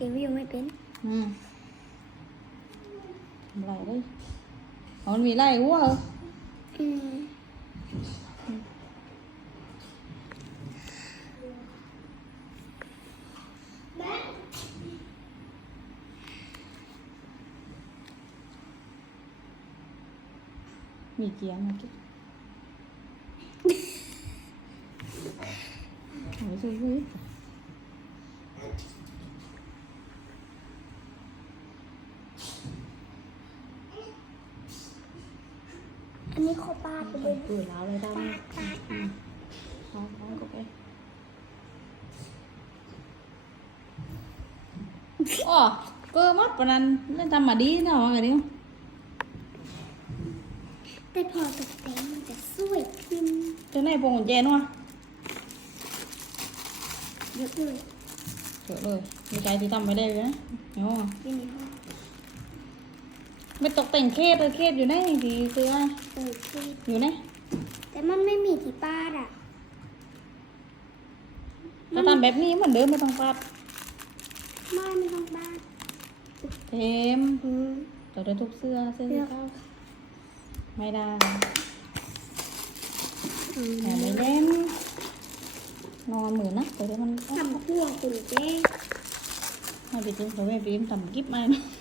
รีวิวไม่เป็นอืมไหลเลยมันมีไหลวัวอืมมีเกียร์มากิ๊กไม่ใช่เลย อันนี้เขาปาไปเลยปืนแล้วเลยได้ไหมปาดปาดน้องน้อก็ไปอ๋อกิดมาปนันนี่ทำมาดีนะว่าไงดิแต่พอตกแต่งจะสวยขึ้นจะไหนพวงกุญแจนวะเยอะเลยเยอะเลยมีใจที่ทำไม่ได้เลยนะเนาะ ไม่ตกแต่งเคสเลยเคสอยู่ไหนที่คือว่าเออคืออยู่ไหนแต่มันไม่มีที่ปาดอะถ้าทำแบบนี้เหมือนเดิมไม่ต้องปรับไม่ไม่ต้องปาดเทมอืมต่อด้วยทุกเสื้อเสื้อที่เข้าไม่ได้อืมแต่ไม่เล่นนอนเหมือนนะแต่เดี๋ยวมันทำพวงคุณเจ๊ไม่ไปจริงเขาไม่ไปทำกิ๊บมานะอืมทำเดี๋ยวพวงเจ๊กันมันปังมันไม่มีหรอกว้าวแต่พวกมันเจอยู่ไหนไหนห้องไปหยิบมาดิอันนี้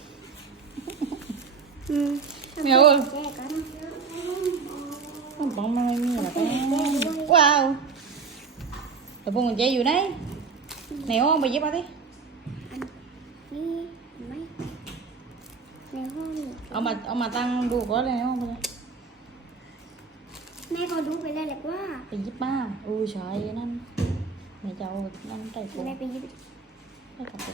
Mèo ơi Con bóng mai mèo là con Wow Rồi bông còn dây vô đấy Mèo không bà giúp bà đi Ông mà ông mà tăng đùa có này không bà Mẹ con đu về đây là quá Bà giúp ba Ui trời vậy nên Mẹ cháu ăn tay phụ Mẹ bà giúp Mẹ bà giúp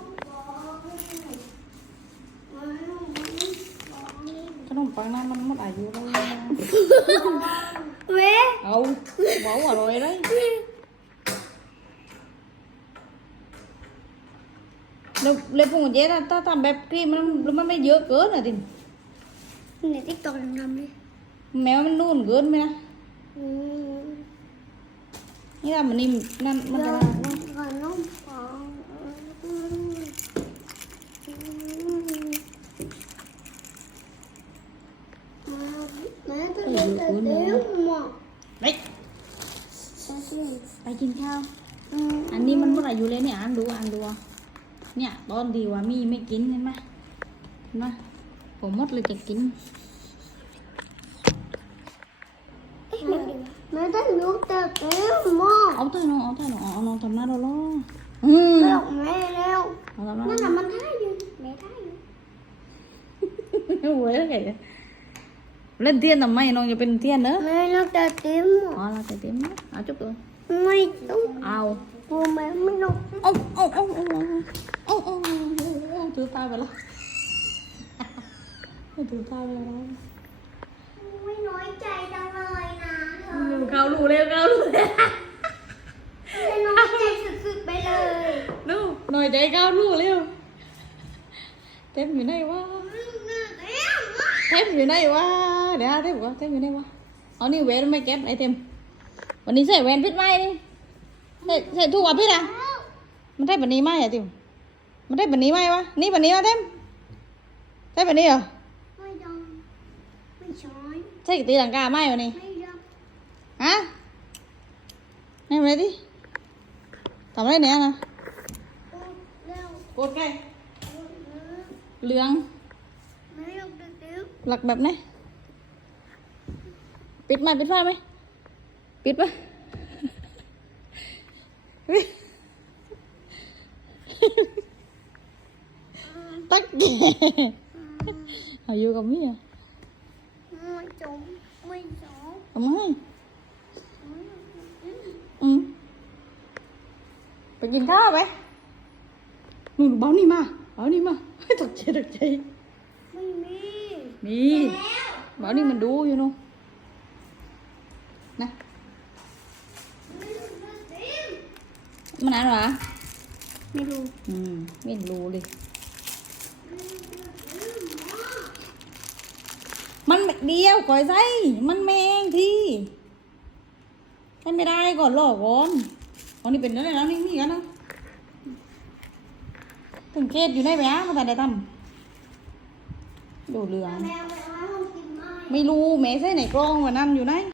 pangalan mo ayo ra. We. Au, bỏ vào rồi đấy. Lúc lấy phùng chế ta ta làm bẹp cream nó nó mới dơ cớ nè tìm. Này tích toàn làm năm đi. Mèo nó luôn gớn mới nè. Nghĩa là mình im năm mình làm. Còn nó còn าวอืมอันนี้มันหมดอายุเลยเนี่ยอ่านดูอ่านดูอะเนี่ยตอนดีว่ามีไม่กินเห็นไหมเห็นไหมผมหมดเลยจะกินแม่จะลุกแต่เดี๋ยวหมดเอาเถอะน้องเอาเถอะน้องเอาน้องทำหน้าเราล้ออืมไม่บอกแม่แล้วเอาทำหน้านั่นเราน่ะมันได้อยู่แม่ได้อยู่โอ้ยไงเล่นเทียนทำไมน้องจะเป็นเทียนเนอะแม่ลุกแต่เดี๋ยวหมดอ๋อเราจะเต็มนะเอาจุ๊บเลย ไม่ต้องเอาปูไม่ไม่ต้องโอ้โอ้โอ้โอ้โอ้โอ้ถือตาไปแล้วถือตาไปแล้วไม่น้อยใจจังเลยนะเธอหนูเกาหนูเร็วเกาหนูเร็วน้อยใจสุดๆไปเลยดูกน่อยใจเขาหนูเร็วเต็มอยู่ไหนวะเต็มอยู่ไหนวะเดี๋ยวเต็มวะเต็มอยู่ไหนวะเอานี่เวทไม่เก็ตไอเต็ม วันนี้ใส่แหวนพิษไหมนี่ใส่ใส่ถูกกว่าพิษอะมันได้แบบนี้ไหมอะติมมันได้แบบนี้ไหมวะนี่แบบนี้วะเต็มได้แบบนี้เหรอไม่ดองไม่ช้อยใช่ตีลังกาไหมวะนี่ไม่ดองฮะนี่มาดิทำอะไรเนี่ยนะเร็วกดไงเหลืองไม่ลุกแต่เดี๋ยวหลักแบบไหนปิดไหมปิดไฟไหมปิดปะอายุกับเมียไม่จมไม่จมทำไมอืมไปกินข้าวไหม biết quá. Tắt kìa. Hồi vô còn biết à? Không ơi ừ. Phải nhìn cá vậy nụ báo đi mà. Báo đi mà. Thật chị thật chị mi mi bảo đi mình đua vô luôn. นอ่านวะไม่รู้ อืม ไม่รู้เลย มันเดียวก่อยไส้มันแมงที่ให้ไม่ได้ก่อนหลอกก่อนอันนี้เป็นอะไรแล้วนี่มีกันนะถึงเกตอยู่ในแหวนมาแต่ได้ทำดูเรืองแมวไปเอาให้ผมกินไหมไม่รู้แม่ใส่ไหนกล้องวันนั้นอยู่ไหน